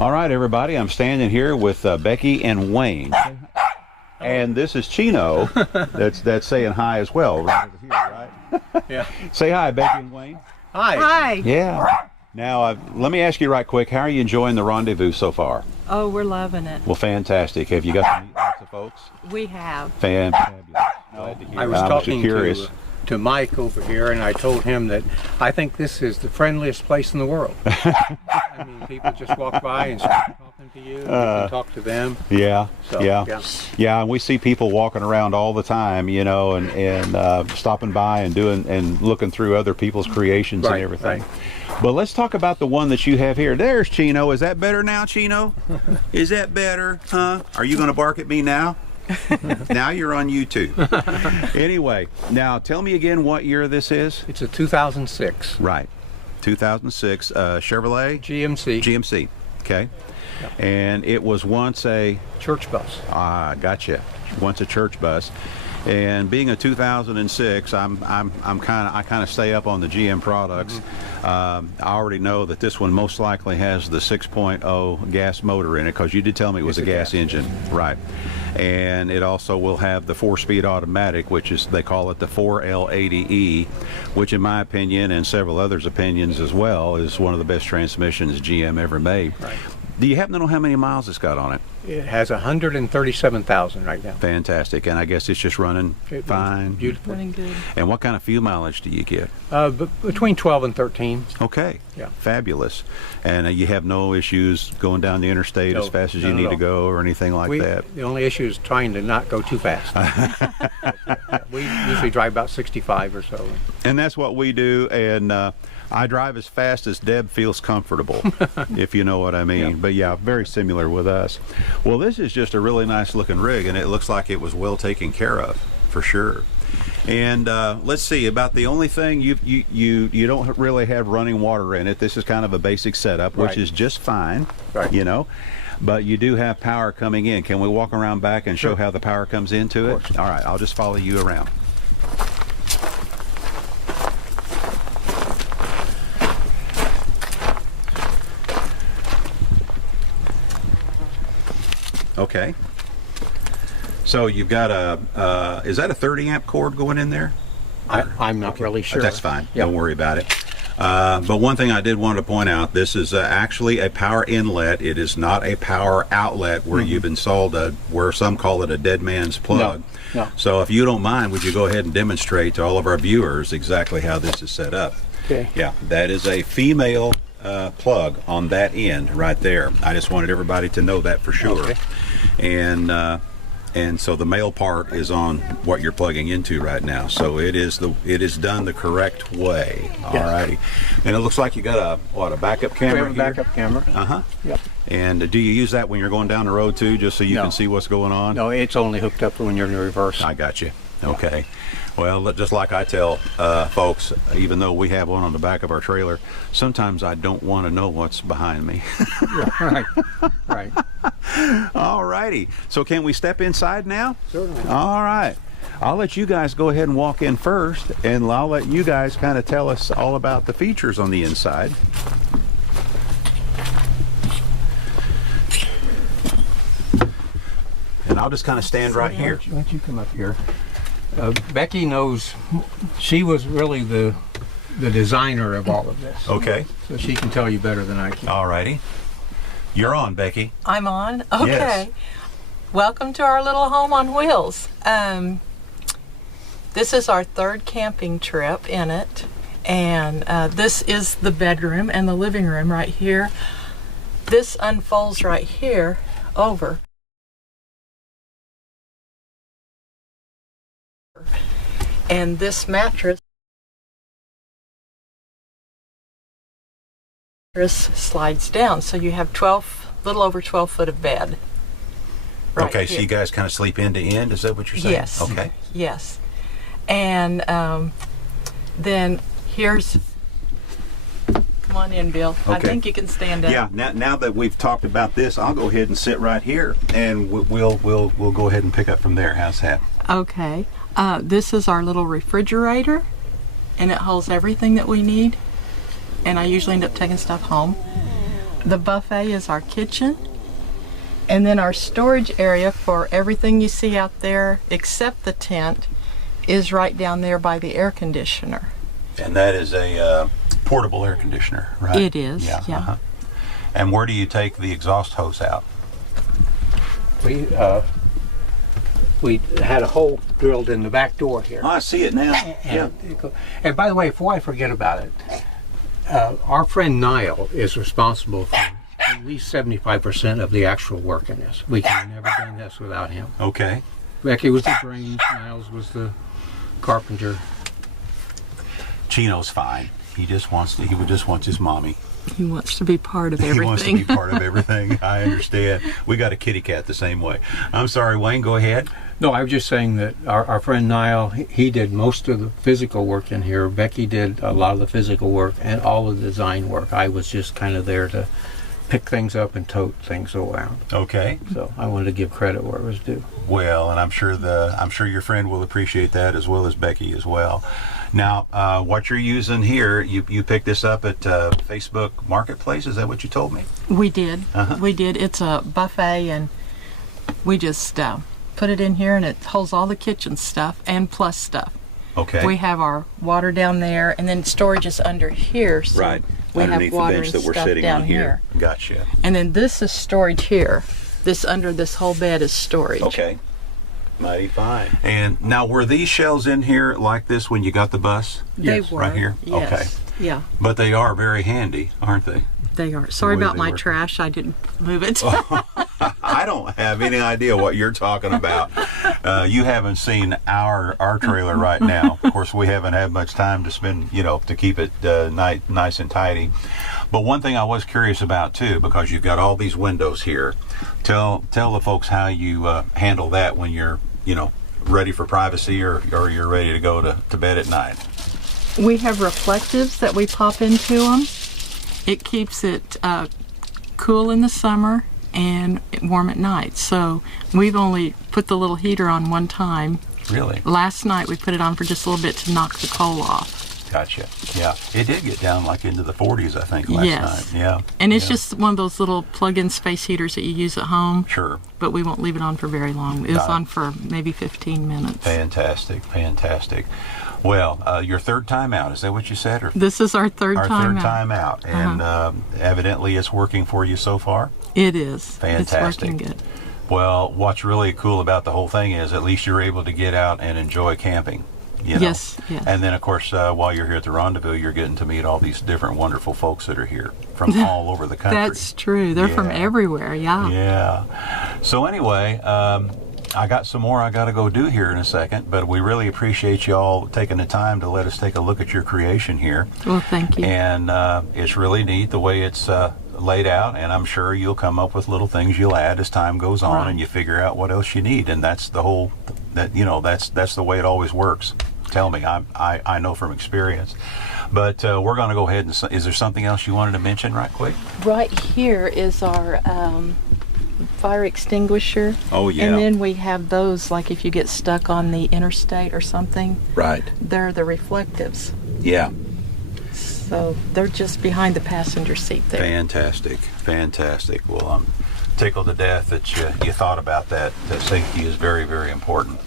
All right, everybody, I'm standing here with Becky and Wayne. And this is Chino that's saying hi as well, right over here, right? Yeah. Say hi, Becky and Wayne. Hi. Hi. Yeah. Now, let me ask you right quick, how are you enjoying the rendezvous so far? Oh, we're loving it. Well, fantastic. Have you got to meet lots of folks? We have. Fabulous. Glad to hear I was that. talking curious. to Mike over here, and I told him that I think this is the friendliest place in the world. I mean, people just walk by and start talking to you. You can talk to them. Yeah, So, yeah, yeah. And we see people walking around all the time, you know, and stopping by and doing and looking through other people's creations and everything. Right. But let's talk about the one that you have here. There's Chino. Is that better now, Chino? Is that better? Huh? Are you going to bark at me now? Now you're on YouTube. Anyway, now tell me again what year this is. It's a 2006 Right, 2006 Chevrolet GMC GMC. Okay, and it was once a church bus. gotcha. Once a church bus. And being a 2006, I kind of stay up on the GM products. I already know that this one most likely has the 6.0 gas motor in it, because you did tell me it was a gas engine, right? And it also will have the 4-speed automatic, which is, they call it the 4L80E, which in my opinion and several others' opinions as well, is one of the best transmissions GM ever made. Right. Do you happen to know how many miles it's got on it? It has 137,000 right now. Fantastic. And I guess it's just running It runs fine. beautiful. Running good. And what kind of fuel mileage do you get? Between 12 and 13. Okay. Yeah. Fabulous. And you have no issues going down the interstate as fast as you none at need to all. go or anything like that? The only issue is trying to not go too fast. We usually drive about 65 or so. And that's what we do. And I drive as fast as Deb feels comfortable, if you know what I mean. Yeah. But yeah, very similar with us. Well, this is just a really nice looking rig, and it looks like it was well taken care of, for sure. And let's see, about the only thing you don't really have running water in it. This is kind of a basic setup, which Right. is just fine, Right. you know. But you do have power coming in. Can we walk around back and show Sure. how the power comes into it? course. All right, I'll just follow you around. Okay. So you've got a, is that a 30 amp cord going in there? I'm not really sure. That's fine. Yeah. Don't worry about it. But one thing I did want to point out, this is actually a power inlet. It is not a power outlet where you've installed where some call it a dead man's plug. No. So if you don't mind, would you go ahead and demonstrate to all of our viewers exactly how this is set up? Okay. Yeah, that is a female plug on that end right there. I just wanted everybody to know that for sure. Okay. And so the male part is on what you're plugging into right now. So it is done the correct way. Yes. Alrighty. And it looks like you got a backup We camera have a backup camera. Uh-huh. Yep. And do you use that when you're going down the road too, just so you No. can see what's going on? No, it's only hooked up when you're in reverse. I got you. Okay. Well, just like I tell folks, even though we have one on the back of our trailer, sometimes I don't want to know what's behind me. Right. Right. All righty. So can we step inside now? Certainly. All right. I'll let you guys go ahead and walk in first, and I'll let you guys kind of tell us all about the features on the inside. And I'll just kind of stand right here. Why don't you come up here? Becky knows, she was really the designer of all of this. Okay. So she can tell you better than I can. All righty. You're on, Becky. I'm on? Okay. Yes. Welcome to our little home on wheels. This is our third camping trip in it. And this is the bedroom and the living room right here. This unfolds right here over. And this mattress slides down, so you have little over 12 foot of bed. Right Okay, so here. you guys kind of sleep end to end, is that what you're saying? Yes. Okay. Yes. And then here's, come on in, Bill. I Okay. think you can stand up. Yeah, now that we've talked about this, I'll go ahead and sit right here, and we'll go ahead and pick up from there. How's that? Okay. This is our little refrigerator, and it holds everything that we need. And I usually end up taking stuff home. The buffet is our kitchen. And then our storage area for everything you see out there except the tent is right down there by the air conditioner. And that is a portable air conditioner, right? It is, yeah. Uh-huh. And where do you take the exhaust hose out? We had a hole drilled in the back door here. Oh, I see it now. And by the way, before I forget about it, our friend Niall is responsible for at least 75% of the actual work in this. We could have never done this without him. Okay. Becky was the brains, Niles was the carpenter. Chino's fine. He just wants his mommy. He wants to be part of everything. He wants to be part of everything. I understand. We got a kitty cat the same way. I'm sorry, Wayne, go ahead. No, I was just saying that our friend Niall, he did most of the physical work in here. Becky did a lot of the physical work and all of the design work. I was just kind of there to pick things up and tote things around. Okay. So I wanted to give credit where it was due. Well, and I'm sure your friend will appreciate that, as well as Becky as well. Now, what you're using here, you picked this up at Facebook Marketplace. Is that what you told me? We did. Uh-huh. We did. It's a buffet, and we just put it in here, and it holds all the kitchen stuff and plus stuff. Okay. We have our water down there, and then storage is under here. So right. We Underneath have water the bench and that we're stuff sitting down on here. Gotcha. And then this is storage here. This under this whole bed is storage. Okay. Mighty fine. And now, were these shelves in here like this when you got the bus? They Yes. were. Right here? Yes. Okay. Yeah, But they are very handy, aren't they? they are. Sorry way about they my work. trash. I didn't move it. I don't have any idea what you're talking about. You haven't seen our trailer right now. Of course, we haven't had much time to spend, to keep it nice and tidy. But one thing I was curious about too, because you've got all these windows here. Tell the folks how you handle that when you're, ready for privacy or you're ready to go to bed at night. We have reflectives that we pop into them. It keeps it cool in the summer and warm at night. So we've only put the little heater on one time. Really? Last night we put it on for just a little bit to knock the coal off. Gotcha. Yeah. It did get down like into the 40s, I think, last Yes. night. Yeah. And it's Yeah. just one of those little plug-in space heaters that you use at home. Sure. But we won't leave it on for very long. It was Got it. on for maybe 15 minutes. Fantastic. Well, your third time out, is that what you said? Or This is our third our time third out. time out. And evidently it's working for you so far? It is. Fantastic. It's working good. Well, what's really cool about the whole thing is at least you're able to get out and enjoy camping. Yes, yes. And then, of course, while you're here at the Rendezvous, you're getting to meet all these different wonderful folks that are here from all over the country. That's true. They're from Yeah. everywhere, yeah. Yeah. So anyway, I got some more I got to go do here in a second, but we really appreciate y'all taking the time to let us take a look at your creation here. Well, thank you. And it's really neat the way it's laid out, and I'm sure you'll come up with little things you'll add as time goes on, Right. and you figure out what else you need, and that's the whole that's the way it always works. Tell me, I know from experience. But we're going to go ahead and, is there something else you wanted to mention right quick? Right here is our fire extinguisher. Oh, yeah. And then we have those, like if you get stuck on the interstate or something, Right. they're the reflectives. Yeah. So they're just behind the passenger seat there. Fantastic. Well, I'm tickled to death that you thought about that. That safety is very, very important.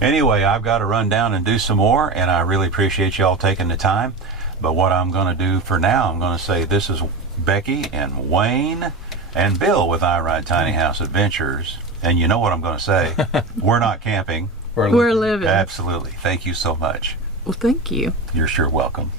Anyway, I've got to run down and do some more, and I really appreciate y'all taking the time. But what I'm going to do for now, I'm going to say this is Becky and Wayne and Bill with I Ride Tiny House Adventures. And you know what I'm going to say. We're not camping. We're living. Absolutely. Thank you so much. Well, thank you. You're sure welcome.